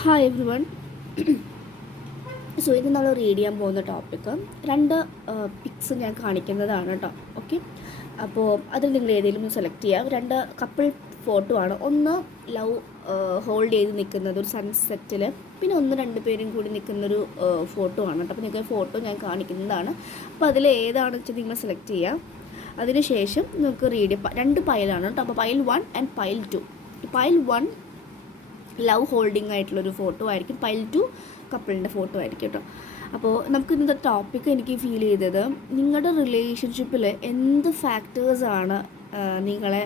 Hi every one so ഇത് നമ്മൾ read ചെയ്യാൻ പോകുന്ന ടോപ്പിക്ക് രണ്ട് പിക്സ് ഞാൻ കാണിക്കുന്നതാണ് കേട്ടോ ഓക്കെ അപ്പോൾ അതിൽ നിങ്ങൾ ഏതെങ്കിലും സെലക്ട് ചെയ്യാം. രണ്ട് കപ്പിൾ ഫോട്ടോ ആണ്. ഒന്ന് ലവ് ഹോൾഡ് ചെയ്ത് നിൽക്കുന്നത് ഒരു സൺസെറ്റിൽ പിന്നെ ഒന്ന് രണ്ട് പേരും കൂടി നിൽക്കുന്നൊരു ഫോട്ടോ ആണ് കേട്ടോ അപ്പോൾ നിങ്ങൾക്ക് ഫോട്ടോ ഞാൻ കാണിക്കുന്നതാണ്. അപ്പോൾ അതിൽ ഏതാണെന്ന് വെച്ചാൽ നിങ്ങൾ സെലക്ട് ചെയ്യുക അതിനുശേഷം നിങ്ങൾക്ക് റീഡ് രണ്ട് പൈലാണ് കേട്ടോ അപ്പോൾ pile one and pile two pile one love holding ആയിട്ടുള്ളൊരു ഫോട്ടോ ആയിരിക്കും പൈൽ ടു കപ്പിളിന്റെ ഫോട്ടോ ആയിരിക്കും കേട്ടോ. അപ്പോൾ നമുക്ക് ഇന്നത്തെ ടോപ്പിക്ക് എനിക്ക് ഫീൽ ചെയ്തത് നിങ്ങളുടെ റിലേഷൻഷിപ്പിൽ എന്ത് ഫാക്ടേഴ്സാണ് നിങ്ങളെ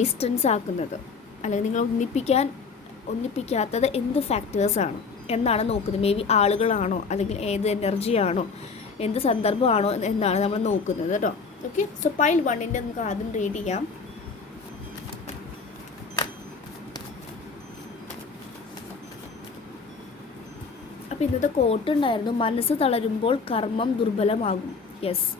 ഡിസ്റ്റൻസ് ആക്കുന്നത്? അല്ലെങ്കിൽ നിങ്ങളെ ഒന്നിപ്പിക്കാൻ ഒന്നിപ്പിക്കാത്തത് എന്ത് ഫാക്ടേഴ്സാണ് എന്നാണ് നോക്കുന്നത്. മേ ബി ആളുകളാണോ? അല്ലെങ്കിൽ ഏത് എനർജിയാണോ എന്ത് സന്ദർഭമാണോ? എന്നാണ് നമ്മൾ നോക്കുന്നത് കേട്ടോ. ഓക്കെ സോ പൈൽ വണ്ണിന്റെ നമുക്ക് ആദ്യം റീഡ് ചെയ്യാം. അപ്പോൾ ഇന്നത്തെ കോട്ട് ഉണ്ടായിരുന്നു മനസ്സ് തളരുമ്പോൾ കർമ്മം ദുർബലമാകും. യെസ്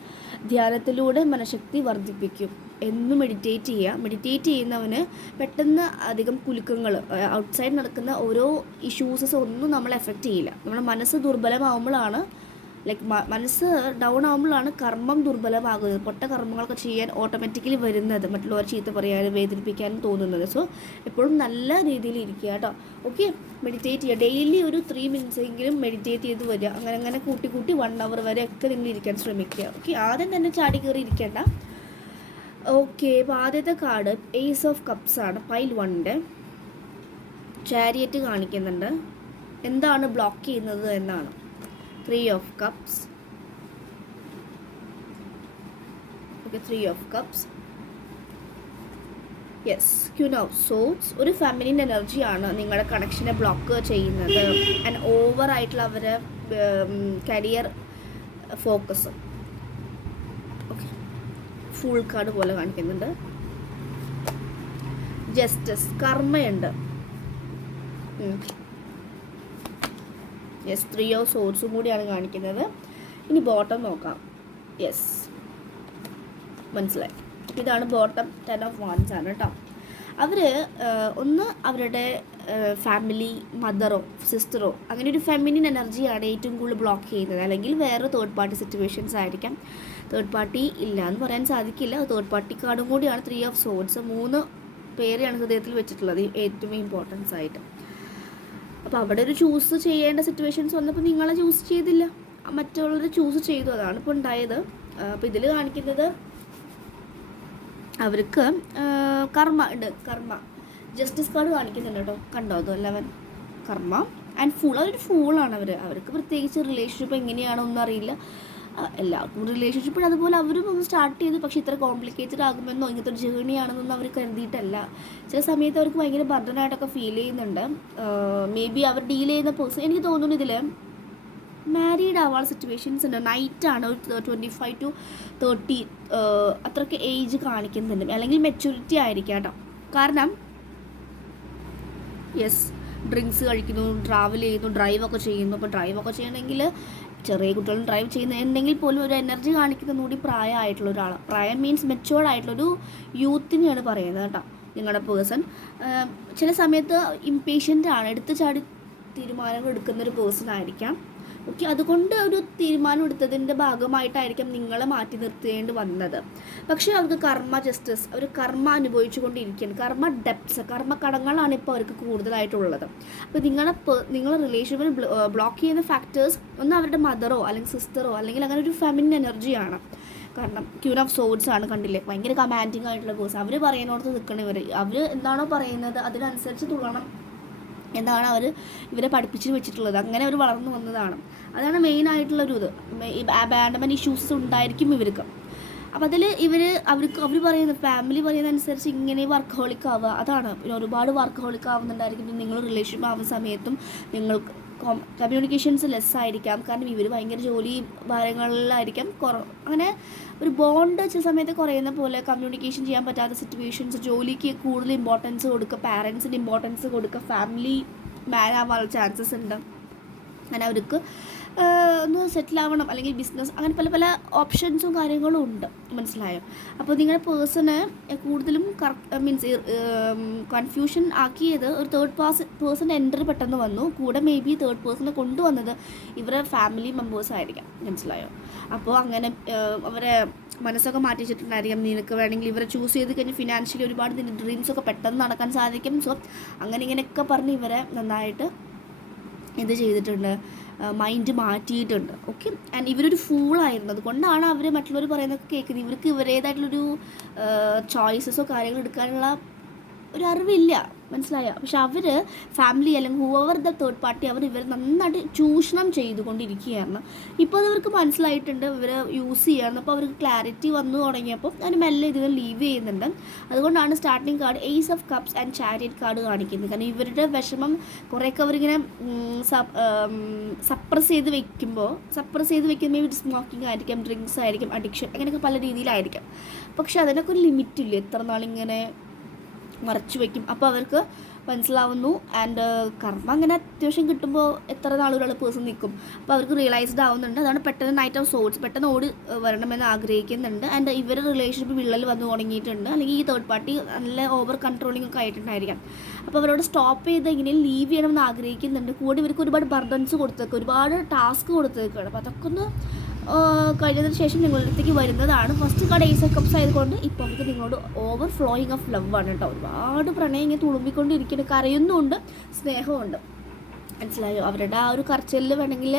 ധ്യാനത്തിലൂടെ മനഃശക്തി വർദ്ധിപ്പിക്കും. എന്നും മെഡിറ്റേറ്റ് ചെയ്യുക മെഡിറ്റേറ്റ് ചെയ്യുന്നവന് പെട്ടെന്ന് അധികം കുലുക്കങ്ങൾ ഔട്ട്സൈഡ് നടക്കുന്ന ഓരോ ഇഷ്യൂസസ് ഒന്നും നമ്മളെ എഫക്റ്റ് ചെയ്യില്ല. നമ്മുടെ മനസ്സ് ദുർബലമാകുമ്പോഴാണ് ലൈക്ക് മനസ്സ് ഡൗൺ ആകുമ്പോഴാണ് കർമ്മം ദുർബലമാകുന്നത്. പൊട്ട കർമ്മങ്ങളൊക്കെ ചെയ്യാൻ ഓട്ടോമാറ്റിക്കലി വരുന്നത്. മറ്റുള്ളവർ ചീത്ത പറയാനും വേദനിപ്പിക്കാനും തോന്നുന്നത്. സോ എപ്പോഴും നല്ല രീതിയിൽ ഇരിക്കുക കേട്ടോ ഓക്കെ മെഡിറ്റേറ്റ് ചെയ്യുക. ഡെയിലി ഒരു ത്രീ മിനിറ്റ്സ് എങ്കിലും മെഡിറ്റേറ്റ് ചെയ്ത് വരിക. അങ്ങനെ അങ്ങനെ കൂട്ടി കൂട്ടി വൺ അവർ വരെ ഒക്കെ നിങ്ങൾ ഇരിക്കാൻ ശ്രമിക്കുക. ഓക്കെ ആദ്യം തന്നെ ചാടി കയറി ഇരിക്കേണ്ട. ഓക്കെ അപ്പോൾ ആദ്യത്തെ കാർഡ് എയ്സ് ഓഫ് കപ്സ് ആണ്. പൈൽ വണ്ണിന്റെ ചാരിയറ്റ് കാണിക്കുന്നുണ്ട്. എന്താണ് ബ്ലോക്ക് ചെയ്യുന്നത് എന്നാണ്. Three of cups okay three of cups yes queen of swords ഒരു ഫെമിനിൻ എനർജിയാണ് നിങ്ങളുടെ കണക്ഷനെ ബ്ലോക്ക് ചെയ്യുന്നത്. ആൻഡ് ഓവർ ആയിട്ടുള്ള അവരെ career focus okay full card പോലെ കാണിക്കുന്നുണ്ട്. ജസ്റ്റിസ് കർമ്മയുണ്ട്. യെസ് ഓഫ് സോഴ്സും കൂടിയാണ് കാണിക്കുന്നത്. ഇനി ബോട്ടം നോക്കാം. യെസ് മനസ്സിലായി. ഇതാണ് ബോട്ടം ടെൻ ഓഫ് വൺസ് ആണ് കേട്ടോ അവർ ഒന്ന് അവരുടെ ഫാമിലി മദറോ സിസ്റ്ററോ അങ്ങനെ ഒരു ഫെമിനിൻ എനർജിയാണ് ഏറ്റവും കൂടുതൽ ബ്ലോക്ക് ചെയ്യുന്നത്. അല്ലെങ്കിൽ വേറെ തേർഡ് പാർട്ടി സിറ്റുവേഷൻസ് ആയിരിക്കാം. തേർഡ് പാർട്ടി ഇല്ല എന്ന് പറയാൻ സാധിക്കില്ല. തേർഡ് പാർട്ടി കാർഡും കൂടിയാണ് ത്രീ ഓഫ് സോഡ്സ് മൂന്ന് പേരെയാണ് ഹൃദയത്തിൽ വെച്ചിട്ടുള്ളത്. ഏറ്റവും ഇമ്പോർട്ടൻസ് ആയിട്ട്. അപ്പോൾ അവിടെ ഒരു ചൂസ് ചെയ്യേണ്ട സിറ്റുവേഷൻസ് വന്നപ്പോൾ നിങ്ങളെ ചൂസ് ചെയ്തില്ല. മറ്റുള്ളവർ ചൂസ് ചെയ്തു. അതാണ് ഇപ്പോൾ ഉണ്ടായത്. അപ്പോൾ ഇതിൽ കാണിക്കുന്നത് അവർക്ക് കർമ്മ ഉണ്ട്. കർമ്മ. ജസ്റ്റിസ് കാർഡ് കാണിക്കുന്നുണ്ട് കേട്ടോ. കണ്ടോ? അതോ ലെവൻ കർമ്മ. ആൻഡ് ഫുൾ അവരൊരു ഫൂളാണ് അവർ അവർക്ക് പ്രത്യേകിച്ച് റിലേഷൻഷിപ്പ് എങ്ങനെയാണോ ഒന്നും അറിയില്ല. എല്ലാവർക്കും റിലേഷൻഷിപ്പ് അതുപോലെ അവരും ഒന്ന് സ്റ്റാർട്ട് ചെയ്തു. പക്ഷേ ഇത്ര കോംപ്ലിക്കേറ്റഡ് ആകുമെന്നോ ഇങ്ങനത്തെ ഒരു ജേണി ആണെന്നൊന്നും അവർ കരുതിയിട്ടല്ല. ചില സമയത്ത് അവർക്ക് ഭയങ്കര ബർഡനായിട്ടൊക്കെ ഫീൽ ചെയ്യുന്നുണ്ട്. മേ ബി അവർ ഡീൽ ചെയ്യുന്ന പേഴ്സൺ എനിക്ക് തോന്നുന്നു ഇതിൽ മാരീഡ് ആവാൻ സിറ്റുവേഷൻസ് ഉണ്ട്. നൈറ്റാണ് ഒരു ട്വന്റി ഫൈവ് ടു തേർട്ടി അത്രയ്ക്ക് ഏജ് കാണിക്കുന്നുണ്ട്. അല്ലെങ്കിൽ മെച്യൂരിറ്റി ആയിരിക്കാം കേട്ടോ. കാരണം യെസ് ഡ്രിങ്ക്സ് കഴിക്കുന്നു ട്രാവൽ ചെയ്യുന്നു ഡ്രൈവൊക്കെ ചെയ്യുന്നു. അപ്പോൾ ഡ്രൈവൊക്കെ ചെയ്യണമെങ്കിൽ ചെറിയ കുട്ടികൾ ഡ്രൈവ് ചെയ്യുന്നുണ്ടെങ്കിൽ പോലും ഒരു എനർജി കാണിക്കുന്ന കൂടി പ്രായമായിട്ടുള്ള ഒരാളാണ് പ്രായം മീൻസ് മെച്ചുവേർഡ് ആയിട്ടുള്ളൊരു യൂത്തിനെയാണ് പറയുന്നത് കേട്ടോ നിങ്ങളുടെ പേഴ്സൺ ചില സമയത്ത് ഇമ്പേഷ്യന്റ് ആണ് എടുത്തു ചാടി തീരുമാനങ്ങൾ എടുക്കുന്ന ഒരു പേഴ്സൺ ആയിരിക്കാം. ഓക്കെ അതുകൊണ്ട് ഒരു തീരുമാനം എടുത്തതിന്റെ ഭാഗമായിട്ടായിരിക്കാം നിങ്ങളെ മാറ്റി നിർത്തേണ്ടി വന്നത്. പക്ഷേ അവർക്ക് കർമ്മ ജസ്റ്റിസ് അവർ കർമ്മ അനുഭവിച്ചു കൊണ്ടിരിക്കുകയാണ് കർമ്മ ഡെപ്സ് കർമ്മ കടങ്ങളാണ് ഇപ്പോൾ അവർക്ക് കൂടുതലായിട്ടുള്ളത്. അപ്പോൾ നിങ്ങളെ നിങ്ങളെ റിലേഷൻഷിപ്പിൽ ബ്ലോക്ക് ചെയ്യുന്ന ഫാക്ടേഴ്സ് ഒന്ന് അവരുടെ മദറോ അല്ലെങ്കിൽ സിസ്റ്ററോ അല്ലെങ്കിൽ അങ്ങനെ ഒരു ഫെമിനിൻ എനർജിയാണ് കാരണം ക്യൂൺ ഓഫ് സോഡ്സ് ആണ് കണ്ടില്ലേ? ഭയങ്കര കമാൻഡിങ് ആയിട്ടുള്ള കോഴ്സ് അവർ പറയുന്നിടത്ത് നിൽക്കണം ഇവർ അവർ എന്താണോ പറയുന്നത് അതിനനുസരിച്ച് തുള്ളണം. എന്നാണ് അവർ ഇവരെ പഠിപ്പിച്ച് വെച്ചിട്ടുള്ളത്. അങ്ങനെ അവർ വളർന്നു വന്നതാണ്. അതാണ് മെയിൻ ആയിട്ടുള്ളൊരു ഇത്. ബാൻഡമൻ ഇഷ്യൂസ് ഉണ്ടായിരിക്കും ഇവർക്ക്. അപ്പം അതിൽ ഇവർ അവർക്ക് അവർ പറയുന്ന ഫാമിലി പറയുന്ന അനുസരിച്ച് ഇങ്ങനെ വർക്ക് ഹോളിക്കാവുക അതാണ്. പിന്നെ ഒരുപാട് വർക്ക് ഹോളിക്കാവുന്നുണ്ടായിരിക്കും നിങ്ങൾ റിലേഷൻ ആവുന്ന സമയത്തും നിങ്ങൾക്ക് കമ്മ്യൂണിക്കേഷൻസ് ലെസ് ആയിരിക്കാം. കാരണം ഇവർ ഭയങ്കര ജോലി ഭാരങ്ങളിലായിരിക്കാം. കുറ അങ്ങനെ ഒരു ബോണ്ട് ചില സമയത്ത് കുറയുന്ന പോലെ കമ്മ്യൂണിക്കേഷൻ ചെയ്യാൻ പറ്റാത്ത സിറ്റുവേഷൻസ് ജോലിക്ക് കൂടുതൽ ഇമ്പോർട്ടൻസ് കൊടുക്കുക പാരൻസിന് ഇമ്പോർട്ടൻസ് കൊടുക്കുക ഫാമിലി മാൻ ആവാനുള്ള ചാൻസസ് ഉണ്ട്. അങ്ങനെ അവർക്ക് ഒന്ന് സെറ്റിൽ ആവണം അല്ലെങ്കിൽ ബിസിനസ് അങ്ങനെ പല പല ഓപ്ഷൻസും കാര്യങ്ങളും ഉണ്ട്. മനസ്സിലായോ? അപ്പോൾ നിങ്ങളുടെ പേഴ്സണ് കൂടുതലും മീൻസ് കൺഫ്യൂഷൻ ആക്കിയത് ഒരു തേർഡ് പേഴ്സൺ എന്റർ പെട്ടെന്ന് വന്നു. കൂടെ മേ ബി തേർഡ് പേഴ്സണെ കൊണ്ടുവന്നത് ഇവരെ ഫാമിലി മെമ്പേഴ്സ് ആയിരിക്കാം. മനസ്സിലായോ? അപ്പോൾ അങ്ങനെ അവരെ മനസ്സൊക്കെ മാറ്റി വെച്ചിട്ടുണ്ടായിരിക്കാം നിനക്ക് വേണമെങ്കിൽ ഇവരെ ചൂസ് ചെയ്ത് കഴിഞ്ഞ് ഫിനാൻഷ്യലി ഒരുപാട് നിന്റെ ഡ്രീംസൊക്കെ പെട്ടെന്ന് നടക്കാൻ സാധിക്കും. സോ അങ്ങനെ ഇങ്ങനെയൊക്കെ പറഞ്ഞ് ഇവരെ നന്നായിട്ട് ഇത് ചെയ്തിട്ടുണ്ട്. മൈൻഡ് മാറ്റിയിട്ടുണ്ട്. ഓക്കെ ആൻഡ് ഇവരൊരു ഫൂളായിരുന്നു അതുകൊണ്ടാണ് അവർ മറ്റുള്ളവർ പറയുന്നത് കേൾക്കുന്നത്. ഇവർക്ക് ഇവരേതായിട്ടുള്ളൊരു ചോയ്സസോ കാര്യങ്ങളോ എടുക്കാനുള്ള ഒരു അറിവില്ല. മനസ്സിലായോ? പക്ഷെ അവർ ഫാമിലി അല്ലെങ്കിൽ ഹൂവർ ദ തേർഡ് പാർട്ടി അവർ ഇവർ നന്നായിട്ട് ചൂഷണം ചെയ്തുകൊണ്ടിരിക്കുകയാണ്. ഇപ്പോൾ അതവർക്ക് മനസ്സിലായിട്ടുണ്ട് ഇവർ യൂസ് ചെയ്യാന്ന് അപ്പോൾ അവർക്ക് ക്ലാരിറ്റി വന്നു തുടങ്ങിയപ്പോൾ അതിന് മെല്ലെ ഇതിനെ ലീവ് ചെയ്യുന്നുണ്ട്. അതുകൊണ്ടാണ് starting card ace of cups and chariot card കാണിക്കുന്നത്. കാരണം ഇവരുടെ വിഷമം കുറേയൊക്കെ അവരിങ്ങനെ സപ്രസ് ചെയ്ത് വെക്കുമ്പോൾ സപ്രസ് ചെയ്ത് വെക്കുമ്പോൾ മേ സ്മോക്കിംഗ് ആയിരിക്കും ഡ്രിങ്ക്സ് ആയിരിക്കും അഡിക്ഷൻ അങ്ങനെയൊക്കെ പല രീതിയിലായിരിക്കും. പക്ഷെ അതിനൊക്കെ ഒരു ലിമിറ്റില്ല എത്ര നാളിങ്ങനെ മറച്ചു വയ്ക്കും അപ്പോൾ അവർക്ക് മനസ്സിലാവുന്നു. ആൻഡ് കർമ്മ അങ്ങനെ അത്യാവശ്യം കിട്ടുമ്പോൾ എത്ര നാളുകൾ പേഴ്സൺ നിൽക്കും അപ്പോൾ അവർക്ക് റിയലൈസ്ഡ് ആവുന്നുണ്ട്. അതാണ് പെട്ടെന്ന് നൈറ്റ് ഓഫ് സോൾസ് പെട്ടെന്ന് ഓടി വരണമെന്ന് ആഗ്രഹിക്കുന്നുണ്ട്. ആൻഡ് ഇവരുടെ റിലേഷൻഷിപ്പ് വിള്ളൽ വന്നു തുടങ്ങിയിട്ടുണ്ട്. അല്ലെങ്കിൽ ഈ തേർഡ് പാർട്ടി നല്ല ഓവർ കൺട്രോളിംഗ് ഒക്കെ ആയിട്ടുണ്ടായിരിക്കാം. അപ്പോൾ അവരോട് സ്റ്റോപ്പ് ചെയ്ത് ഇങ്ങനെ ലീവ് ചെയ്യണമെന്ന് ആഗ്രഹിക്കുന്നുണ്ട്. കൂടി ഇവർക്ക് ഒരുപാട് ബർഡൻസ് കൊടുത്തേക്കുക ഒരുപാട് ടാസ്ക് കൊടുത്തേക്കാണ്. അപ്പോൾ അതൊക്കെ ഒന്ന് കഴിഞ്ഞതിന് ശേഷം നിങ്ങളുടെ അടുത്തേക്ക് വരുന്നതാണ് ഫസ്റ്റ് കാർഡ് ഏസ് കപ്സ് ആയതുകൊണ്ട് ഇപ്പോൾ നമുക്ക് നിങ്ങളോട് ഓവർ ഫ്ലോയിങ് ഓഫ് ലവ് ആണ് കേട്ടോ ഒരുപാട് പ്രണയം ഇങ്ങനെ തുളുമ്പിക്കൊണ്ടിരിക്കുന്നു. കരയുന്നുമുണ്ട് സ്നേഹമുണ്ട് മനസ്സിലായോ? അവരുടെ ആ ഒരു കറച്ചിലിൽ വേണമെങ്കിൽ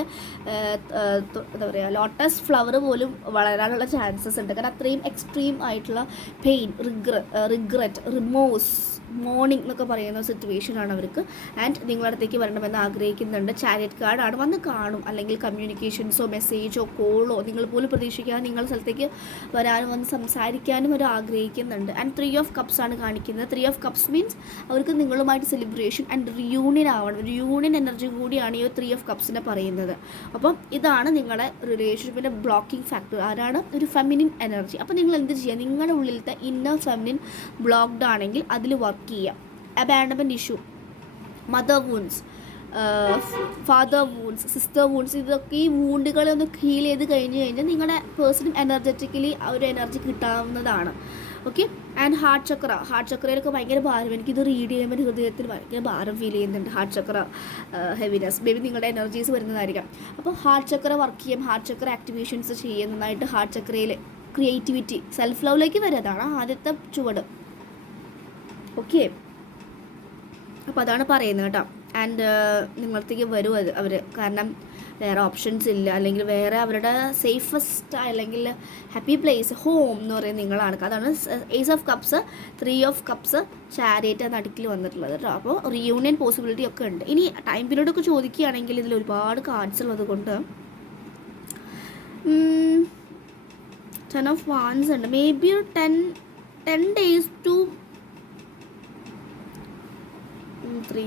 എന്താ പറയുക ലോട്ടസ് ഫ്ലവർ പോലും വളരാനുള്ള ചാൻസസ് ഉണ്ട്. കാരണം അത്രയും എക്സ്ട്രീം ആയിട്ടുള്ള പെയിൻ റിഗ്ര റിഗ്രറ്റ് റിമോസ് മോർണിംഗ് എന്നൊക്കെ പറയുന്ന സിറ്റുവേഷനാണ് അവർക്ക്. ആൻഡ് നിങ്ങളടുത്തേക്ക് വരണമെന്ന് ആഗ്രഹിക്കുന്നുണ്ട്. ചാരിയറ്റ് കാർഡാണ് വന്ന് കാണും. അല്ലെങ്കിൽ കമ്മ്യൂണിക്കേഷൻസോ മെസ്സേജോ കോളോ നിങ്ങൾ പോലും പ്രതീക്ഷിക്കാതെ നിങ്ങളുടെ സ്ഥലത്തേക്ക് വരാനും വന്ന് സംസാരിക്കാനും അവർ ആഗ്രഹിക്കുന്നുണ്ട്. ആൻഡ് ത്രീ ഓഫ് കപ്സ് ആണ് കാണിക്കുന്നത്. ത്രീ ഓഫ് കപ്സ് മീൻസ് അവർക്ക് നിങ്ങളുമായിട്ട് സെലിബ്രേഷൻ ആൻഡ് റിയൂണിയൻ ആവണം. റിയൂണിയൻ യൂണിയൻ എനർജി കൂടിയാണ് ഈ ത്രീ ഓഫ് കപ്സിനെ പറയുന്നത്. അപ്പം ഇതാണ് നിങ്ങളുടെ റിലേഷൻഷിപ്പിന്റെ ബ്ലോക്കിംഗ് ഫാക്ടർ ആരാണ്? ഒരു ഫെമിനിൻ എനർജി അപ്പോൾ നിങ്ങൾ എന്ത് ചെയ്യുക? നിങ്ങളുടെ ഉള്ളിലത്തെ ഇന്നർ ഫെമിനിൻ ബ്ലോക്ക്ഡ് ആണെങ്കിൽ അതിൽ വർക്ക് ചെയ്യുക abandonment issue mother wounds father wounds sister wounds ഇതൊക്കെ ഈ വൂണ്ടുകളെ ഒന്ന് ഹീൽ ചെയ്ത് കഴിഞ്ഞ് കഴിഞ്ഞാൽ നിങ്ങളുടെ പേഴ്സണും എനർജറ്റിക്കലി ആ ഒരു energy കിട്ടാവുന്നതാണ്. Okay and heart chakra heart ചക്രയിലൊക്കെ ഭയങ്കര ഭാരം. എനിക്കിത് റീഡ് ചെയ്യുമ്പോൾ ഹൃദയത്തിൽ ഭയങ്കര ഭാരം ഫീൽ ചെയ്യുന്നുണ്ട്. Heart chakra heaviness maybe നിങ്ങളുടെ എനർജീസ് വരുന്നതായിരിക്കാം. അപ്പോൾ ഹാർട്ട് ചക്ര വർക്ക് ചെയ്യും. ഹാർട്ട് ചക്ര ആക്ടിവേഷൻസ് ചെയ്യുന്നതായിട്ട് ഹാർട്ട് ചക്രയിൽ ക്രിയേറ്റിവിറ്റി സെൽഫ് ലവിലേക്ക് വരും അതാണ് ആദ്യത്തെ ചുവട്. ഓക്കെ അപ്പോൾ അതാണ് പറയുന്നത് കേട്ടോ. ആൻഡ് നിങ്ങളത്തേക്ക് വരും അത് അവർ കാരണം വേറെ ഓപ്ഷൻസ് ഇല്ല. അല്ലെങ്കിൽ വേറെ അവരുടെ സേഫസ്റ്റ് അല്ലെങ്കിൽ ഹാപ്പി പ്ലേസ് ഹോം എന്ന് പറയുന്നത് നിങ്ങളാണ്. അതാണ് ace of cups three of cups എന്ന നടുക്കിൽ വന്നിട്ടുള്ളത് കേട്ടോ. അപ്പോൾ റിയൂണിയൻ പോസിബിലിറ്റി ഒക്കെ ഉണ്ട്. ഇനി ടൈം പീരീഡ് ഒക്കെ ചോദിക്കുകയാണെങ്കിൽ ഇതിൽ ഒരുപാട് കാർഡ്സ് ഉള്ളത് കൊണ്ട് ടെൻ ഓഫ് വാൻസ് ഉണ്ട്. Maybe ten ten days to three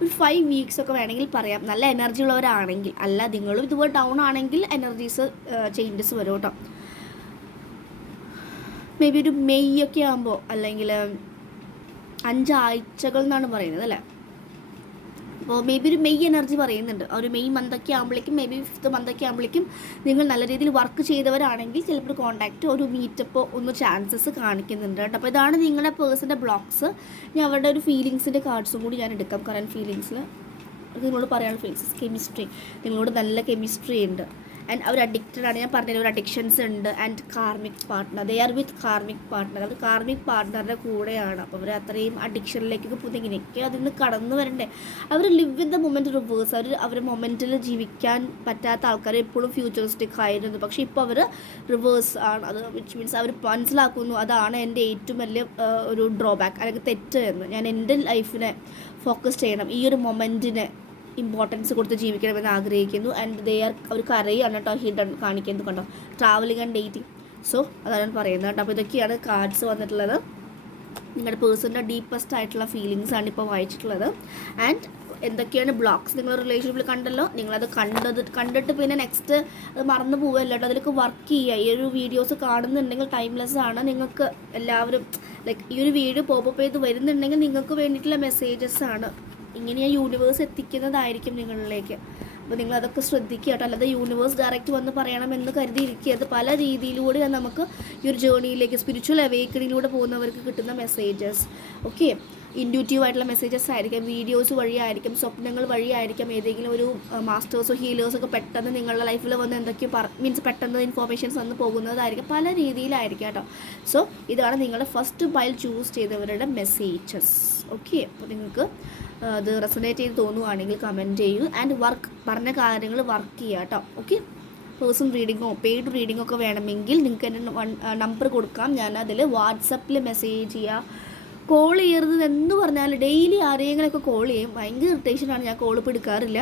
ഒരു ഫൈവ് വീക്സ് ഒക്കെ വേണമെങ്കിൽ പറയാം. നല്ല എനർജി ഉള്ളവരാണെങ്കിൽ അല്ല നിങ്ങളും ഇതുപോലെ ഡൗൺ ആണെങ്കിൽ എനർജീസ് ചേഞ്ചസ് വരും കേട്ടോ. മേ ബി ഒരു മെയ് ഒക്കെ ആകുമ്പോൾ അല്ലെങ്കിൽ അഞ്ചാഴ്ചകൾ എന്നാണ് പറയുന്നത് അല്ലേ? അപ്പോൾ മേ ബി ഒരു മെയ് എനർജി പറയുന്നുണ്ട്. ഒരു മെയ് മന്തൊക്കെ ആകുമ്പോഴേക്കും മേ ബി ഫിഫ്ത്ത് മന്തൊക്കെ ആകുമ്പോഴേക്കും നിങ്ങൾ നല്ല രീതിയിൽ വർക്ക് ചെയ്തവരാണെങ്കിൽ ചിലപ്പോൾ ഒരു കോൺടാക്റ്റ് ഒരു മീറ്റപ്പോ ഒന്ന് ചാൻസസ് കാണിക്കുന്നുണ്ട് കേട്ടോ. അപ്പോൾ ഇതാണ് നിങ്ങളുടെ പേഴ്സന്റെ ബ്ലോക്സ് ഞാൻ അവരുടെ ഒരു ഫീലിങ്സിന്റെ കാർഡ്സും കൂടി ഞാൻ എടുക്കാം. കറന്റ് ഫീലിങ്സിൽ നിങ്ങളോട് പറയാനുള്ള ഫീലിങ്സ് കെമിസ്ട്രി നിങ്ങളോട് നല്ല കെമിസ്ട്രി ഉണ്ട്. ആൻഡ് അവർ അഡിക്റ്റഡ് ആണ്. ഞാൻ പറഞ്ഞത് ഒരു അഡിക്ഷൻസ് ഉണ്ട്. And karmic partner they are with karmic partner our karmic പാർട്ട്ണറുടെ കൂടെയാണ്. അപ്പോൾ അവർ അത്രയും അഡിക്ഷനിലേക്കൊക്കെ പോകുന്ന. ഇങ്ങനെയൊക്കെ അതിൽ നിന്ന് കടന്നു വരണ്ടേ. അവർ live in the moment reverse അവർ അവർ മൊമെന്റിൽ ജീവിക്കാൻ പറ്റാത്ത ആൾക്കാർ എപ്പോഴും ഫ്യൂച്ചറിസ്റ്റിക് ആയിരുന്നു. പക്ഷേ ഇപ്പോൾ അവർ റിവേഴ്സ് ആണ്. അത് വിച്ച് മീൻസ് അവർ മനസ്സിലാക്കുന്നു. അതാണ് എന്റെ ഏറ്റവും വലിയ ഒരു ഡ്രോബാക്ക് അല്ലെങ്കിൽ തെറ്റ് എന്ന്. ഞാൻ എന്റെ ലൈഫിനെ ഫോക്കസ് ചെയ്യണം. ഈ ഒരു മൊമെന്റിനെ ഇമ്പോർട്ടൻസ് കൊടുത്ത് ജീവിക്കണമെന്ന് ആഗ്രഹിക്കുന്നു. ആൻഡ് ദേ ആർ അവർ കരയാണ് കേട്ടോ ഹിഡൻ കാണിക്കുന്നത് കണ്ടോ? ട്രാവലിംഗ് ആൻഡ് ഡേറ്റിംഗ് സോ അതാണ് പറയുന്നത് കേട്ടോ. അപ്പോൾ ഇതൊക്കെയാണ് കാർഡ്സ് വന്നിട്ടുള്ളത്. നിങ്ങളുടെ പേഴ്സണിന്റെ ഡീപ്പസ്റ്റ് ആയിട്ടുള്ള ഫീലിങ്സ് ആണ് ഇപ്പോൾ വായിച്ചിട്ടുള്ളത്. ആൻഡ് എന്തൊക്കെയാണ് ബ്ലോക്സ് നിങ്ങൾ റിലേഷൻഷിപ്പിൽ കണ്ടല്ലോ. നിങ്ങളത് കണ്ടത് കണ്ടിട്ട് പിന്നെ നെക്സ്റ്റ് അത് മറന്നു പോവുകയല്ല കേട്ടോ. അതിലൊക്കെ വർക്ക് ചെയ്യുക. ഈ ഒരു വീഡിയോസ് കാണുന്നുണ്ടെങ്കിൽ ടൈംലെസ് ആണ്. നിങ്ങൾക്ക് എല്ലാവരും ലൈക്ക് ഈ ഒരു വീഡിയോ പോപ്പ് ചെയ്ത് വരുന്നുണ്ടെങ്കിൽ നിങ്ങൾക്ക് വേണ്ടിയിട്ടുള്ള മെസ്സേജസ് ആണ്. ഇങ്ങനെ ആ യൂണിവേഴ്സ് എത്തിക്കുന്നതായിരിക്കും നിങ്ങളിലേക്ക്. അപ്പോൾ നിങ്ങൾ അതൊക്കെ ശ്രദ്ധിക്കുക കേട്ടോ. അല്ലാതെ യൂണിവേഴ്സ് ഡയറക്റ്റ് വന്ന് പറയണമെന്ന് കരുതിയിരിക്കരുത് പല രീതിയിലൂടെ നമുക്ക് ഈ ഒരു ജേണിയിലേക്ക് സ്പിരിച്വൽ അവേക്കണിലൂടെ പോകുന്നവർക്ക് കിട്ടുന്ന മെസ്സേജസ് ഓക്കെ ഇൻഡ്യൂറ്റീവ് ആയിട്ടുള്ള മെസ്സേജസ് ആയിരിക്കും. വീഡിയോസ് വഴിയായിരിക്കും സ്വപ്നങ്ങൾ വഴിയായിരിക്കും ഏതെങ്കിലും ഒരു മാസ്റ്റേഴ്സോ ഹീലേഴ്സോ ഒക്കെ പെട്ടെന്ന് നിങ്ങളുടെ ലൈഫിൽ വന്ന് എന്തൊക്കെയോ പറ മീൻസ് പെട്ടെന്ന് ഇൻഫോർമേഷൻസ് വന്ന് പോകുന്നതായിരിക്കും. പല രീതിയിലായിരിക്കും കേട്ടോ. സോ ഇതാണ് നിങ്ങളുടെ ഫസ്റ്റ് ബൈൽ ചൂസ് ചെയ്തവരുടെ മെസ്സേജസ് ഓക്കെ അപ്പോൾ നിങ്ങൾക്ക് അത് റെസണേറ്റ് ചെയ്ത് തോന്നുവാണെങ്കിൽ കമന്റ് ചെയ്യൂ. ആൻഡ് വർക്ക് പറഞ്ഞ കാര്യങ്ങൾ വർക്ക് ചെയ്യുക കേട്ടോ ഓക്കെ പേഴ്സൺ റീഡിങ്ങോ പെയ്ഡ് റീഡിങ്ങോ ഒക്കെ വേണമെങ്കിൽ നിങ്ങൾക്ക് എന്റെ നമ്പർ കൊടുക്കാം. ഞാൻ അതിൽ വാട്സപ്പിൽ മെസ്സേജ് ചെയ്യുക കോൾ ചെയ്യരുത് എന്ന് പറഞ്ഞാൽ ഡെയിലി ആരെങ്കിലുമൊക്കെ കോൾ ചെയ്യും. ഭയങ്കര ഇറിറ്റേഷനാണ് ഞാൻ കോൾ ഇപ്പോൾ എടുക്കാറില്ല.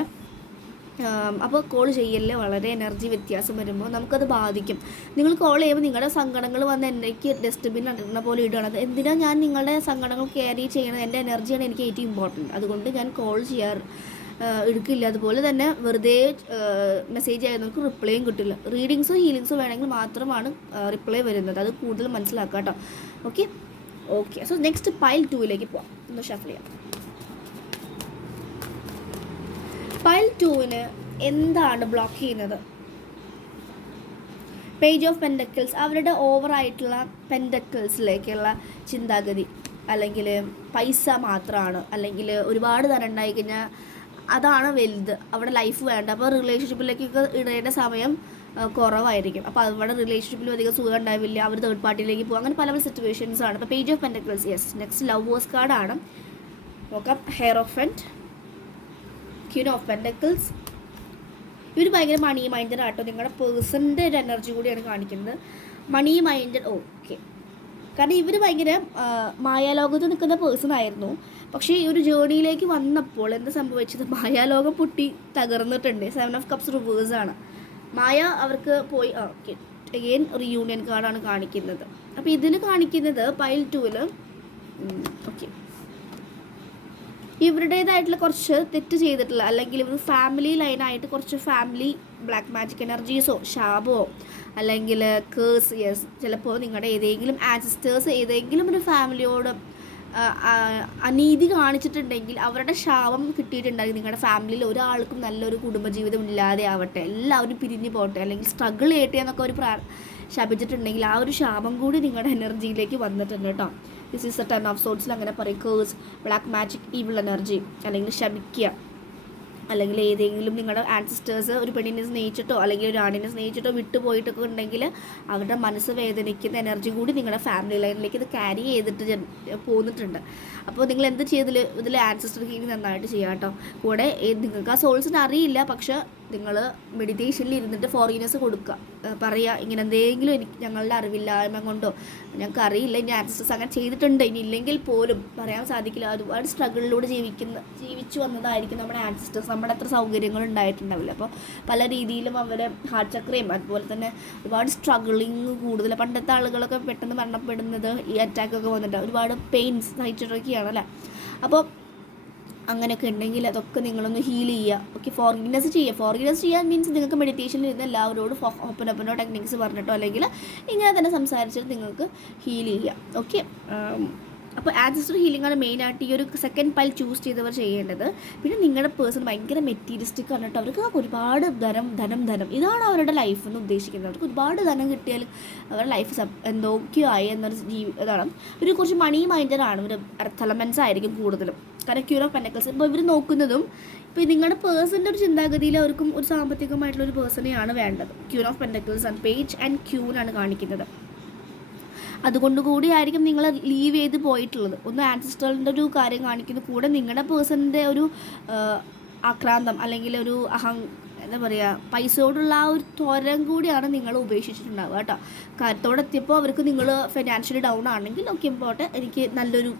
അപ്പോൾ കോൾ ചെയ്യല്ലേ വളരെ എനർജി വ്യത്യാസം വരുമ്പോൾ നമുക്കത് ബാധിക്കും. നിങ്ങൾ കോൾ ചെയ്യുമ്പോൾ നിങ്ങളുടെ സങ്കടങ്ങൾ വന്ന് എനിക്ക് ഡസ്റ്റ്ബിൻ ഇടുന്ന പോലെ ഇടുകയാണ്. എന്തിനാണ് ഞാൻ നിങ്ങളുടെ സങ്കടങ്ങൾ ക്യാരി ചെയ്യണത്? എന്റെ എനർജിയാണ് എനിക്ക് ഏറ്റവും ഇമ്പോർട്ടന്റ് അതുകൊണ്ട് ഞാൻ കോൾ ചെയ്യാറ് എടുക്കില്ല. അതുപോലെ തന്നെ വെറുതെ മെസ്സേജ് ആയവർക്ക് റിപ്ലൈയും കിട്ടില്ല. റീഡിങ്സോ ഹീലിങ്സോ വേണമെങ്കിൽ മാത്രമാണ് റിപ്ലൈ വരുന്നത്. അത് കൂടുതൽ മനസ്സിലാക്കാം കേട്ടോ okay okay so next pile ടൂവിലേക്ക് പോവാം. ഒന്ന് ഷഫിൾ പൈൽ ടുവിന് എന്താണ് ബ്ലോക്ക് ചെയ്യുന്നത്? പേജ് ഓഫ് പെൻഡക്കിൾസ് അവരുടെ ഓവറായിട്ടുള്ള പെൻഡക്കിൾസിലേക്കുള്ള ചിന്താഗതി അല്ലെങ്കിൽ പൈസ മാത്രമാണ് അല്ലെങ്കിൽ ഒരുപാട് തരം ഉണ്ടായി കഴിഞ്ഞാൽ അതാണ് വലുത് അവിടെ ലൈഫ് വേണ്ട. അപ്പോൾ റിലേഷൻഷിപ്പിലേക്കൊക്കെ ഇടേണ്ട സമയം കുറവായിരിക്കും. അപ്പോൾ അവിടെ റിലേഷൻഷിപ്പിലും അധികം സുഖം ഉണ്ടാവില്ല അവർ തേർഡ് പാർട്ടിയിലേക്ക് പോകും. അങ്ങനെ പല പല സിറ്റുവേഷൻസ് ആണ് അപ്പോൾ page of pentacles yes next lovers കാർഡാണ് നോക്കാം. Here of and queen of pentacles ഇവർ ഭയങ്കര മണി മൈൻഡഡ് ആട്ടോ. നിങ്ങളുടെ പേഴ്സണിന്റെ ഒരു എനർജി കൂടിയാണ് കാണിക്കുന്നത്. മണി മൈൻഡഡ് ഓക്കെ കാരണം ഇവർ ഭയങ്കര മായാലോകത്ത് നിൽക്കുന്ന പേഴ്സൺ ആയിരുന്നു. പക്ഷേ ഈ ഒരു ജേണിയിലേക്ക് വന്നപ്പോൾ എന്ത് സംഭവിച്ചത്? മായാലോകം പൊട്ടി തകർന്നിട്ടുണ്ട്. സെവൻ ഓഫ് കപ്സ് റിവേഴ്സ് ആണ്. മായ അവർക്ക് പോയി ഓക്കെ അഗെയിൻ റിയൂണിയൻ കാർഡാണ് കാണിക്കുന്നത്. അപ്പോൾ ഇതിൽ കാണിക്കുന്നത് പൈൽ ടൂവിൽ ഓക്കെ ഇവരുടേതായിട്ടുള്ള കുറച്ച് തെറ്റ് ചെയ്തിട്ടുള്ള അല്ലെങ്കിൽ ഇവർ ഫാമിലി ലൈനായിട്ട് കുറച്ച് ഫാമിലി ബ്ലാക്ക് മാജിക് എനർജീസോ ശാപമോ അല്ലെങ്കിൽ കേഴ്സ് യെസ് ചിലപ്പോൾ നിങ്ങളുടെ ഏതെങ്കിലും ആൻസിസ്റ്റേഴ്സ് ഏതെങ്കിലും ഒരു ഫാമിലിയോട് അനീതി കാണിച്ചിട്ടുണ്ടെങ്കിൽ അവരുടെ ശാപം കിട്ടിയിട്ടുണ്ടെങ്കിൽ നിങ്ങളുടെ ഫാമിലിയിൽ ഒരാൾക്കും നല്ലൊരു കുടുംബജീവിതം ഇല്ലാതെ ആവട്ടെ. എല്ലാവരും പിരിഞ്ഞു പോട്ടെ. അല്ലെങ്കിൽ സ്ട്രഗിൾ ചെയ്യട്ടെ എന്നൊക്കെ ഒരു പ്രാ ശപിച്ചിട്ടുണ്ടെങ്കിൽ ആ ഒരു ശാപം കൂടി നിങ്ങളുടെ എനർജിയിലേക്ക് വന്നിട്ടുണ്ട് കേട്ടോ this is a ten of സോട്ട്സിൽ അങ്ങനെ പറയും curse black magic evil energy അല്ലെങ്കിൽ ശമിക്കുക അല്ലെങ്കിൽ ഏതെങ്കിലും നിങ്ങളുടെ ആൻസിസ്റ്റേഴ്സ് ഒരു പെണ്ണിനെ സ്നേഹിച്ചിട്ടോ അല്ലെങ്കിൽ ഒരു ആണിനെ സ്നേഹിച്ചിട്ടോ വിട്ടുപോയിട്ടൊക്കെ ഉണ്ടെങ്കിൽ അവരുടെ മനസ്സ് വേദനിക്കുന്ന എനർജി കൂടി നിങ്ങളുടെ ഫാമിലി ലൈനിലേക്ക് ഇത് ക്യാരി ചെയ്തിട്ട് പോന്നിട്ടുണ്ട്. അപ്പോൾ നിങ്ങൾ എന്ത് ചെയ്തിൽ ഇതിൽ ആൻസിസ്റ്റർ ഹീലിംഗ് നന്നായിട്ട് ചെയ്യാം കേട്ടോ. കൂടെ നിങ്ങൾക്ക് ആ സോൾസിന് അറിയില്ല പക്ഷെ നിങ്ങൾ മെഡിറ്റേഷനിൽ ഇരുന്നിട്ട് ഫോറിനേഴ്സ് കൊടുക്കുക. പറയുക ഇങ്ങനെ എന്തെങ്കിലും എനിക്ക് ഞങ്ങളുടെ അറിവില്ലായ്മ കൊണ്ടോ ഞങ്ങൾക്ക് അറിയില്ല ഇനി ആക്സസ് അങ്ങനെ ചെയ്തിട്ടുണ്ട് ഇനി ഇല്ലെങ്കിൽ പോലും പറയാൻ സാധിക്കില്ല. ഒരുപാട് സ്ട്രഗിളിലൂടെ ജീവിക്കുന്ന ജീവിച്ചു വന്നതായിരിക്കും നമ്മുടെ ആൻസസ്റ്റേഴ്സ് നമ്മുടെ അത്ര സൗകര്യങ്ങൾ ഉണ്ടായിട്ടുണ്ടാവില്ല. അപ്പോൾ പല രീതിയിലും അവരെ ഹാർട്ട് ചക്രയും അതുപോലെ തന്നെ ഒരുപാട് സ്ട്രഗിളിങ് കൂടുതൽ പണ്ടത്തെ ആളുകളൊക്കെ പെട്ടെന്ന് മരണപ്പെടുന്നത് ഈ അറ്റാക്കൊക്കെ വന്നിട്ടുണ്ട് ഒരുപാട് പെയിൻസ് സഹിച്ചിട്ടൊക്കെയാണ് അല്ലേ? അപ്പോൾ അങ്ങനെയൊക്കെ ഉണ്ടെങ്കിൽ അതൊക്കെ നിങ്ങളൊന്ന് ഹീൽ ചെയ്യുക. ഓക്കെ ഫോർഗിനസ് ചെയ്യുക. ഫോർഗിനസ് ചെയ്യാൻ മീൻസ് നിങ്ങൾക്ക് മെഡിറ്റേഷനിൽ ഇരുന്ന് എല്ലാവരോടും ഓപ്പൺ ഒപ്പനോ ടെക്നിക്സ് പറഞ്ഞിട്ടോ? അല്ലെങ്കിൽ ഇങ്ങനെ തന്നെ സംസാരിച്ചിട്ട് നിങ്ങൾക്ക് ഹീൽ ചെയ്യുക ഓക്കെ അപ്പോൾ ആൻസിസ്റ്റർ ഹീലിംഗ് ആണ് മെയിനായിട്ട് ഈ ഒരു സെക്കൻഡ് പൈൽ ചൂസ് ചെയ്തവർ ചെയ്യേണ്ടത്. പിന്നെ നിങ്ങളുടെ പേഴ്സൺ ഭയങ്കര മെറ്റീരിയലിസ്റ്റിക് ആണ് അവർക്ക് ഒരുപാട് ധനം ധനം ധനം. ഇതാണ് അവരുടെ ലൈഫ് എന്ന് ഉദ്ദേശിക്കുന്നത്. അവർക്ക് ഒരുപാട് ധനം കിട്ടിയാൽ അവരുടെ ലൈഫ് എന്തൊക്കെയോ ആയി എന്നൊരു ജീവി ഇതാണ്. ഒരു കുറച്ച് മണി ആണ്. ഒരു തലമെൻസ് ആയിരിക്കും കൂടുതലും. കാരണം ഓഫ് പെനക്കൽസ് ഇപ്പോൾ ഇവർ നോക്കുന്നതും ഇപ്പോൾ നിങ്ങളുടെ പേഴ്സന്റെ ഒരു ചിന്താഗതിയിൽ അവർക്കും ഒരു സാമ്പത്തികമായിട്ടുള്ള ഒരു പേഴ്സണെയാണ് വേണ്ടത്. Cure of pentacles and page and ക്യൂനാണ് കാണിക്കുന്നത്. അതുകൊണ്ട് കൂടി ആയിരിക്കും നിങ്ങൾ ലീവ് ചെയ്ത് പോയിട്ടുള്ളത്. ഒന്ന് ആൻസിസ്റ്ററിന്റെ ഒരു കാര്യം കാണിക്കുന്നു. കൂടെ നിങ്ങളുടെ പേഴ്സണിന്റെ ഒരു ആക്രാന്തം അല്ലെങ്കിൽ ഒരു അഹം എന്താ പറയുക പൈസയോടുള്ള ആ ഒരു ത്വരം കൂടിയാണ് നിങ്ങൾ ഉപേക്ഷിച്ചിട്ടുണ്ടാവുക കേട്ടോ. കാര്യത്തോടെ എത്തിയപ്പോൾ അവർക്ക് നിങ്ങൾ ഫിനാൻഷ്യലി ഡൗൺ ആണെങ്കിൽ ഓക്കെ പോട്ടെ. എനിക്ക് നല്ലൊരു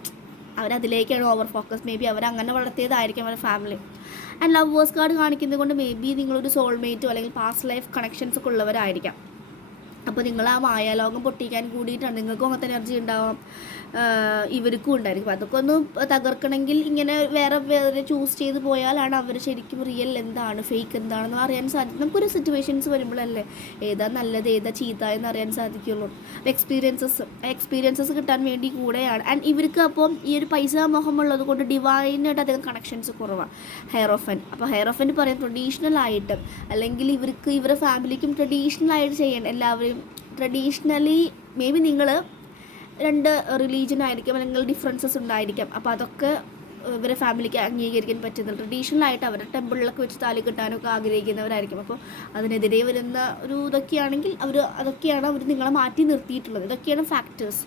അവരതിലേക്കാണ് ഓവർ ഫോക്കസ് മേ ബി അവരങ്ങനെ വളർത്തിയതായിരിക്കും അവരുടെ ഫാമിലി ആൻഡ് ലവേഴ്സ് കാർഡ് കാണിക്കുന്നത് കൊണ്ട് മേ ബി നിങ്ങളൊരു സോൾമേറ്റോ അല്ലെങ്കിൽ പാസ്റ്റ് ലൈഫ് കണക്ഷൻസ് ഒക്കെ ഉള്ളവരായിരിക്കാം. അപ്പോൾ നിങ്ങൾ ആ മായാലോകം പൊട്ടിക്കാൻ കൂടിയിട്ടാണ് നിങ്ങൾക്കും അങ്ങനത്തെ എനർജി ഉണ്ടാവാം. ഇവർക്കും ഉണ്ടായിരിക്കും. അതൊക്കെ ഒന്ന് തകർക്കണമെങ്കിൽ ഇങ്ങനെ വേറെ വേറെ ചൂസ് ചെയ്ത് പോയാലാണ് അവർ ശരിക്കും റിയൽ എന്താണ് ഫേക്ക് എന്താണെന്ന് അറിയാൻ സാധിക്കും. നമുക്കൊരു സിറ്റുവേഷൻസ് വരുമ്പോഴല്ലേ ഏതാ നല്ലത് ഏതാ ചീത്ത എന്ന് അറിയാൻ സാധിക്കുള്ളൂ. എക്സ്പീരിയൻസസ് എക്സ്പീരിയൻസസ് കിട്ടാൻ വേണ്ടി കൂടെയാണ്. ആൻഡ് ഇവർക്ക് അപ്പം ഈ ഒരു പൈസ മോഹമുള്ളത് കൊണ്ട് ഡിവൈനായിട്ട് അധികം കണക്ഷൻസ് കുറവാണ് ഹെയറോഫൻ അപ്പോൾ ഹെയർ ഓഫൻ പറയാം ട്രഡീഷണൽ ആയിട്ട് അല്ലെങ്കിൽ ഇവർക്ക് ഇവരുടെ ഫാമിലിക്കും ട്രഡീഷണൽ ആയിട്ട് ചെയ്യണം എല്ലാവരും ട്രഡീഷണലി മേ ബി നിങ്ങൾ രണ്ട് റിലീജിയൻ ആയിരിക്കും അല്ലെങ്കിൽ ഡിഫറൻസസ് ഉണ്ടായിരിക്കാം. അപ്പോൾ അതൊക്കെ ഇവരെ ഫാമിലിക്ക് അംഗീകരിക്കാൻ പറ്റുന്നില്ല ട്രഡീഷണൽ ആയിട്ട് അവരുടെ ടെമ്പിളിലൊക്കെ വെച്ച് താലി കിട്ടാനൊക്കെ ആഗ്രഹിക്കുന്നവരായിരിക്കും. അപ്പോൾ അതിനെതിരെ വരുന്ന ഒരു ഇതൊക്കെയാണെങ്കിൽ അവർ അതൊക്കെയാണ് അവർ നിങ്ങളെ മാറ്റി നിർത്തിയിട്ടുള്ളത്. ഇതൊക്കെയാണ് ഫാക്ടേഴ്സ്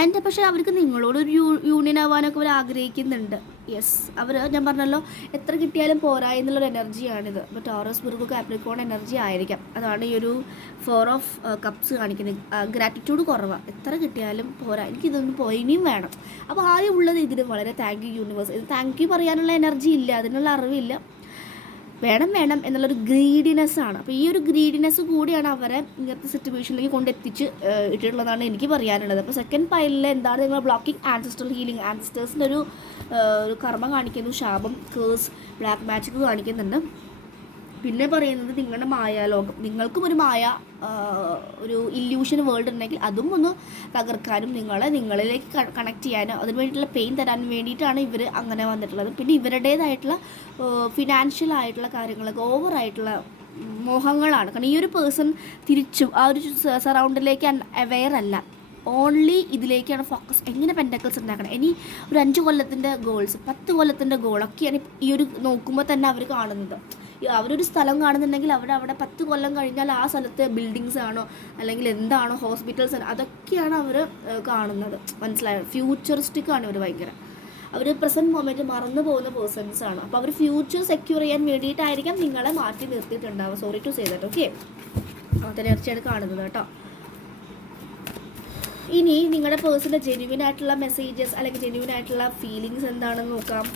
ആൻഡ് പക്ഷേ അവർക്ക് നിങ്ങളോട് ഒരു യൂണിയൻ ആവാനൊക്കെ അവർ ആഗ്രഹിക്കുന്നുണ്ട്. യെസ് അവർ ഞാൻ പറഞ്ഞല്ലോ എത്ര കിട്ടിയാലും പോരാ എന്നുള്ളൊരു എനർജിയാണിത്. അപ്പോൾ ടോറസ് ബുർഗു കാപ്രിക്കോൺ എനർജി ആയിരിക്കാം. അതാണ് ഈ ഒരു ഫോർ ഓഫ് കപ്സ് കാണിക്കുന്നത്. ഗ്രാറ്റിറ്റ്യൂഡ് കുറവാണ് എത്ര കിട്ടിയാലും പോരാ. എനിക്കിതൊന്നും പോയി ഇനിയും വേണം. അപ്പോൾ ആദ്യം ഉള്ളത് ഇതിന് വളരെ താങ്ക് യു യൂണിവേഴ്സ് ഇത് താങ്ക് യു പറയാനുള്ള എനർജി ഇല്ല. അതിനുള്ള അറിവില്ല. വേണം വേണം എന്നുള്ളൊരു ഗ്രീഡിനെസ് ആണ്. അപ്പോൾ ഈ ഒരു ഗ്രീഡിനെസ് കൂടിയാണ് അവരെ ഇങ്ങനത്തെ സിറ്റുവേഷനിലേക്ക് കൊണ്ടെത്തിച്ച് ഇട്ടിട്ടുള്ളതാണ് എനിക്ക് പറയാനുള്ളത്. അപ്പോൾ സെക്കൻഡ് പൈലിൽ എന്താണ് നിങ്ങൾ ബ്ലോക്കിംഗ് ആൻസിസ്റ്റർ ഹീലിംഗ് ആൻസിസ്റ്റേഴ്സിന്റെ ഒരു ഒരു കർമ്മം കാണിക്കുന്നു. ശാപം കേഴ്സ് ബ്ലാക്ക് മാജിക് കാണിക്കുന്നുണ്ട്. പിന്നെ പറയുന്നത് നിങ്ങളുടെ മായാലോകം. നിങ്ങൾക്കും ഒരു മായ ഒരു ഇല്യൂഷൻ വേൾഡ് ഉണ്ടെങ്കിൽ അതും ഒന്ന് തകർക്കാനും നിങ്ങളെ നിങ്ങളിലേക്ക് കണക്ട് ചെയ്യാനും അതിന് വേണ്ടിയിട്ടുള്ള പെയിൻ തരാൻ വേണ്ടിയിട്ടാണ് ഇവർ അങ്ങനെ വന്നിട്ടുള്ളത്. പിന്നെ ഇവരുടേതായിട്ടുള്ള ഫിനാൻഷ്യൽ ആയിട്ടുള്ള കാര്യങ്ങളൊക്കെ ഓവറായിട്ടുള്ള മോഹങ്ങളാണ്. കാരണം ഈ ഒരു പേഴ്സൺ തിരിച്ചും ആ ഒരു സറൗണ്ടിലേക്ക് അവെയർ അല്ല. ഓൺലി ഇതിലേക്കാണ് ഫോക്കസ് എങ്ങനെ പെന്റക്കിൾസ് ഉണ്ടാക്കണം? ഇനി ഒരു അഞ്ച് കൊല്ലത്തിന്റെ ഗോൾസ് പത്ത് കൊല്ലത്തിന്റെ ഗോളൊക്കെയാണ് ഈ ഒരു നോക്കുമ്പോൾ തന്നെ അവർ കാണുന്നത്. അവരൊരു സ്ഥലം കാണുന്നുണ്ടെങ്കിൽ അവർ അവിടെ പത്ത് കൊല്ലം കഴിഞ്ഞാൽ ആ സ്ഥലത്തെ ബിൽഡിങ്സ് ആണോ അല്ലെങ്കിൽ എന്താണോ ഹോസ്പിറ്റൽസ് ആണോ അതൊക്കെയാണ് അവർ കാണുന്നത്. മനസ്സിലായോ? ഫ്യൂച്ചറിസ്റ്റിക് ആണ് ഇവർ ഭയങ്കര. അവർ പ്രസന്റ് മൊമെന്റ് മറന്നു പോകുന്ന പേഴ്സൺസ് ആണ്. അപ്പോൾ അവർ ഫ്യൂച്ചർ സെക്യൂർ ചെയ്യാൻ വേണ്ടിയിട്ടായിരിക്കാം നിങ്ങളെ മാറ്റി നിർത്തിയിട്ടുണ്ടാവുക. Sorry to say that okay അങ്ങനത്തെ തീർച്ചയായിട്ടും കാണുന്നത് കേട്ടോ. ഇനി നിങ്ങളുടെ പേഴ്സണിന്റെ ജെന്യൂൻ ആയിട്ടുള്ള മെസ്സേജസ് അല്ലെങ്കിൽ ജെന്യൂൻ ആയിട്ടുള്ള ഫീലിങ്സ് എന്താണെന്ന് നോക്കാം.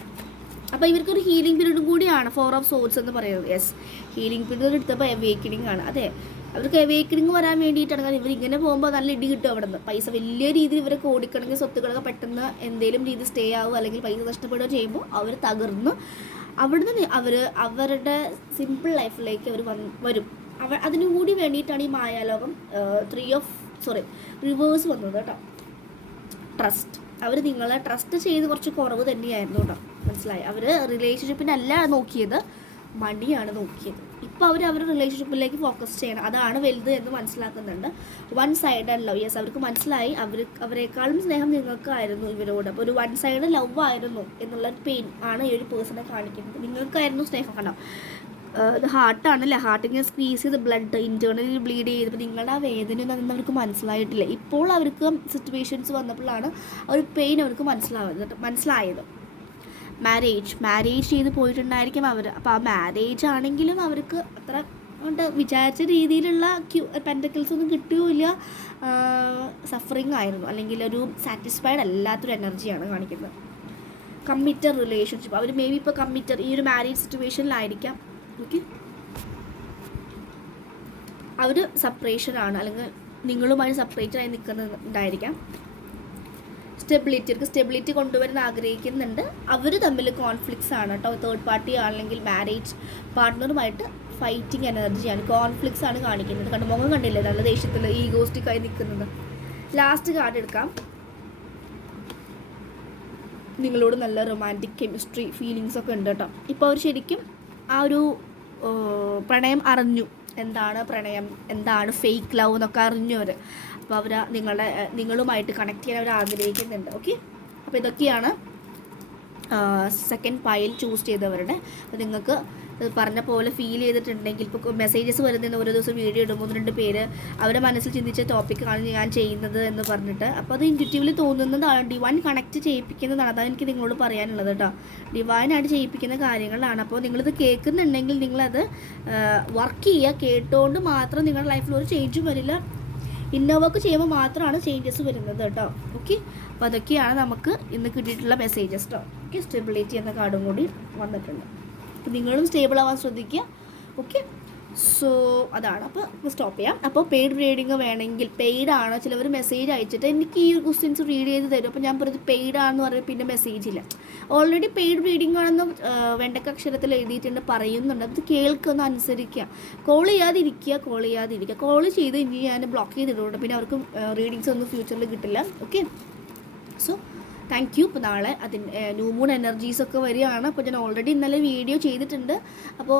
അപ്പോൾ ഇവർക്കൊരു ഹീലിംഗ് പീരീഡും കൂടിയാണ്. ഫോർ ഓഫ് സോൾസ് എന്ന് പറയുന്നത്. യെസ് ഹീലിംഗ് പീരീഡ് എടുത്തപ്പോൾ അവേക്കണിംഗ് ആണ്. അതെ. അവർക്ക് അവേക്കണിംഗ് വരാൻ വേണ്ടിയിട്ടാണ്. കാരണം ഇവർ ഇങ്ങനെ പോകുമ്പോൾ നല്ല ഇടി കിട്ടും അവിടെ നിന്ന് പൈസ വലിയ രീതിയിൽ ഇവരെ കോടിക്കണക്കിന് സ്വത്തുക്കളൊക്കെ പെട്ടെന്ന് എന്തെങ്കിലും രീതി സ്റ്റേ ആവുക അല്ലെങ്കിൽ പൈസ നഷ്ടപ്പെടുകയോ ചെയ്യുമ്പോൾ അവർ തകർന്ന് അവിടുന്ന് അവർ അവരുടെ സിമ്പിൾ ലൈഫിലേക്ക് അവർ വരും. അവ അതിനു കൂടി വേണ്ടിയിട്ടാണ് ഈ മായാലോകം ത്രീ ഓഫ് സോറി റിവേഴ്സ് വന്നത് കേട്ടോ. ട്രസ്റ്റ് അവർ നിങ്ങളെ ട്രസ്റ്റ് ചെയ്ത് കുറച്ച് കുറവ് തന്നെയായിരുന്നു കേട്ടോ. മനസ്സിലായി. അവർ റിലേഷൻഷിപ്പിനല്ല നോക്കിയത് മണിയാണ് നോക്കിയത്. ഇപ്പോൾ അവർ അവരുടെ റിലേഷൻഷിപ്പിലേക്ക് ഫോക്കസ് ചെയ്യണം. അതാണ് വലുത് എന്ന് മനസ്സിലാക്കുന്നുണ്ട്. One side and love yes അവർക്ക് മനസ്സിലായി. അവർ അവരെക്കാളും സ്നേഹം നിങ്ങൾക്കായിരുന്നു ഇവരോട്. അപ്പോൾ ഒരു വൺ സൈഡ് ലവ് ആയിരുന്നു എന്നുള്ള പെയിൻ ആണ് ഈ ഒരു പേഴ്സണെ കാണിക്കുന്നത്. നിങ്ങൾക്കായിരുന്നു സ്നേഹം. കണ്ടോ? ഇത് ഹാർട്ടാണല്ലേ ഹാർട്ടിങ്ങനെ സ്ക്വീസ് ചെയ്ത് ബ്ലഡ് ഇന്റേർണലി ബ്ലീഡ് ചെയ്തപ്പോൾ നിങ്ങളുടെ ആ വേദന ഒന്നും അവർക്ക് മനസ്സിലായിട്ടില്ല. ഇപ്പോൾ അവർക്ക് സിറ്റുവേഷൻസ് വന്നപ്പോഴാണ് ആ ഒരു പെയിൻ അവർക്ക് മനസ്സിലാവുന്നത് മനസ്സിലായത്. മാരേജ് മാരേജ് ചെയ്ത് പോയിട്ടുണ്ടായിരിക്കും അവർ അപ്പോൾ ആ മാരേജ് ആണെങ്കിലും അവർക്ക് അത്ര കൊണ്ട് വിചാരിച്ച രീതിയിലുള്ള ക്യൂ പെന്റക്കിൾസ് ഒന്നും കിട്ടുകയില്ല സഫറിങ് ആയിരുന്നു. അല്ലെങ്കിൽ ഒരു സാറ്റിസ്ഫൈഡ് അല്ലാത്തൊരു എനർജിയാണ് കാണിക്കുന്നത്. കമ്മിറ്റർ റിലേഷൻഷിപ്പ് അവർ മേ ബി ഇപ്പോൾ കമ്മിറ്റർ ഈ ഒരു മാരേജ് സിറ്റുവേഷനിലായിരിക്കാം ഓക്കെ അവർ സെപ്പറേഷനാണ് അല്ലെങ്കിൽ നിങ്ങളുമായി സെപ്പറേറ്റ് ആയി നിൽക്കുന്നുണ്ടായിരിക്കാം സ്റ്റെബിലിറ്റി അവർക്ക് സ്റ്റെബിലിറ്റി കൊണ്ടുവരാൻ ആഗ്രഹിക്കുന്നുണ്ട്. അവർ തമ്മിൽ കോൺഫ്ലിക്ട്സ് ആണ് കേട്ടോ. തേർഡ് പാർട്ടി ആണെങ്കിൽ മാരേജ് പാർട്ട്ണറുമായിട്ട് ഫൈറ്റിംഗ് എനർജിയാണ് കോൺഫ്ലിക്ട്സ് ആണ്. കാണിക്കുന്നത്. കണ്ട് മുഖം കണ്ടില്ലേ? നല്ല ദേഷ്യത്തിൽ ഈഗോസ്റ്റിക്കായി നിൽക്കുന്നത്. ലാസ്റ്റ് കാർഡ് എടുക്കാം. നിങ്ങളോട് നല്ല റൊമാന്റിക് കെമിസ്ട്രി ഫീലിങ്സ് ഒക്കെ ഉണ്ട് കേട്ടോ. ഇപ്പോൾ അവർ ശരിക്കും ആ ഒരു പ്രണയം അറിഞ്ഞു. എന്താണ് പ്രണയം? എന്താണ് ഫേക്ക് ലവ് എന്നൊക്കെ അറിഞ്ഞു അവർ അപ്പോൾ അവർ നിങ്ങളുടെ നിങ്ങളുമായിട്ട് കണക്ട് ചെയ്യാൻ അവർ ആഗ്രഹിക്കുന്നുണ്ട്. ഓക്കെ അപ്പോൾ ഇതൊക്കെയാണ് സെക്കൻഡ് പൈൽ ചൂസ് ചെയ്തവരുടെ. അപ്പോൾ നിങ്ങൾക്ക് പറഞ്ഞ പോലെ ഫീൽ ചെയ്തിട്ടുണ്ടെങ്കിൽ ഇപ്പോൾ മെസ്സേജസ് വരുന്ന ഓരോ ദിവസം വീഡിയോ ഇടുമ്പോൾ രണ്ട് പേര് അവരുടെ മനസ്സിൽ ചിന്തിച്ച ടോപ്പിക്കാണ് ഞാൻ ചെയ്യുന്നത് എന്ന് പറഞ്ഞിട്ട്. അപ്പോൾ അത് ഇന്റുറ്റീവ്ലി തോന്നുന്നതാണ്. ഡിവൈൻ കണക്ട് ചെയ്യിപ്പിക്കുന്നതാണ്. അതാണ് എനിക്ക് നിങ്ങളോട് പറയാനുള്ളത് കേട്ടോ ഡിവൈനായിട്ട് ചെയ്യിപ്പിക്കുന്ന കാര്യങ്ങളാണ്. അപ്പോൾ നിങ്ങളിത് കേൾക്കുന്നുണ്ടെങ്കിൽ നിങ്ങളത് വർക്ക് ചെയ്യുക. കേട്ടുകൊണ്ട് മാത്രം നിങ്ങളുടെ ലൈഫിൽ ഒരു ചേഞ്ചും വരില്ല. ഇന്നോവർക്ക് ചെയ്യുമ്പോൾ മാത്രമാണ് ചേഞ്ചസ് വരുന്നത് കേട്ടോ ഓക്കെ അപ്പോൾ അതൊക്കെയാണ് നമുക്ക് ഇന്ന് കിട്ടിയിട്ടുള്ള മെസ്സേജസ് കേട്ടോ ഓക്കെ സ്റ്റെബിലിറ്റി എന്ന കാർഡും കൂടി വന്നിട്ടുണ്ട്. അപ്പോൾ നിങ്ങളും സ്റ്റേബിൾ ആവാൻ ശ്രദ്ധിക്കുക ഓക്കെ സോ അതാണ്. അപ്പോൾ സ്റ്റോപ്പ് ചെയ്യാം. അപ്പോൾ പെയ്ഡ് റീഡിങ് വേണമെങ്കിൽ പെയ്ഡ് ആണ്? ചിലവർ മെസ്സേജ് അയച്ചിട്ട് എനിക്ക് ഈ ക്വസ്റ്റ്യൻസ് റീഡ് ചെയ്ത് തരും. അപ്പോൾ ഞാൻ പറഞ്ഞത് പെയ്ഡ് ആണെന്ന് പറയുമ്പോൾ പിന്നെ മെസ്സേജ് ഇല്ല. ഓൾറെഡി പെയ്ഡ് റീഡിംഗ് ആണെന്ന് വെണ്ടക്ക അക്ഷരത്തിൽ എഴുതിയിട്ടുണ്ട് പറയുന്നുണ്ട്. അത് കേൾക്കുന്ന അനുസരിക്കുക. കോൾ ചെയ്യാതിരിക്കുക കോൾ ചെയ്യാതിരിക്കുക. കോൾ ചെയ്ത് ഇനി ഞാൻ ബ്ലോക്ക് ചെയ്തിട്ടുണ്ട് പിന്നെ അവർക്ക് റീഡിങ്സ് ഒന്നും ഫ്യൂച്ചറിൽ കിട്ടില്ല. ഓക്കെ സോ താങ്ക് യു ഇപ്പോൾ നാളെ അതിന്റെ ന്യൂ മൂൺ എനർജീസ് ഒക്കെ വരികയാണ്. അപ്പോൾ ഞാൻ ഓൾറെഡി ഇന്നലെ വീഡിയോ ചെയ്തിട്ടുണ്ട്. അപ്പോൾ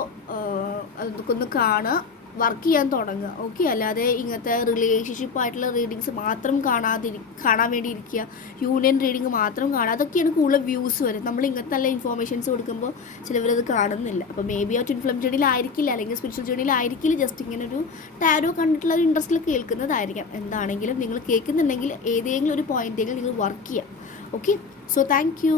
അതൊക്കെ ഒന്ന് കാണുക വർക്ക് ചെയ്യാൻ തുടങ്ങുക. ഓക്കെ അല്ലാതെ ഇങ്ങനത്തെ റിലേഷൻഷിപ്പ് ആയിട്ടുള്ള റീഡിങ്സ് മാത്രം കാണാതിരി കാണാൻ വേണ്ടി ഇരിക്കുക. യൂണിയൻ റീഡിങ് മാത്രം കാണുക. അതൊക്കെയാണ് കൂടുതൽ വ്യൂസ് വരും. നമ്മൾ ഇങ്ങനത്തെ നല്ല ഇൻഫോർമേഷൻസ് കൊടുക്കുമ്പോൾ ചിലവരത് കാണുന്നില്ല. അപ്പോൾ മേ ബി ആ ട്വിൻഫ്ലം ജേണിയിലായിരിക്കില്ല അല്ലെങ്കിൽ സ്പിരിച്വൽ ജേണിയിലായിരിക്കില്ല ജസ്റ്റ് ഇങ്ങനെ ഒരു ടാരോ കണ്ടിട്ടുള്ള ഒരു ഇൻട്രസ്റ്റിൽ കേൾക്കുന്നതായിരിക്കാം. എന്താണെങ്കിലും നിങ്ങൾ കേൾക്കുന്നുണ്ടെങ്കിൽ ഏതെങ്കിലും ഒരു പോയിന്റെങ്കിലും നിങ്ങൾ വർക്ക് ചെയ്യാം ഓക്കെ സോ താങ്ക് യു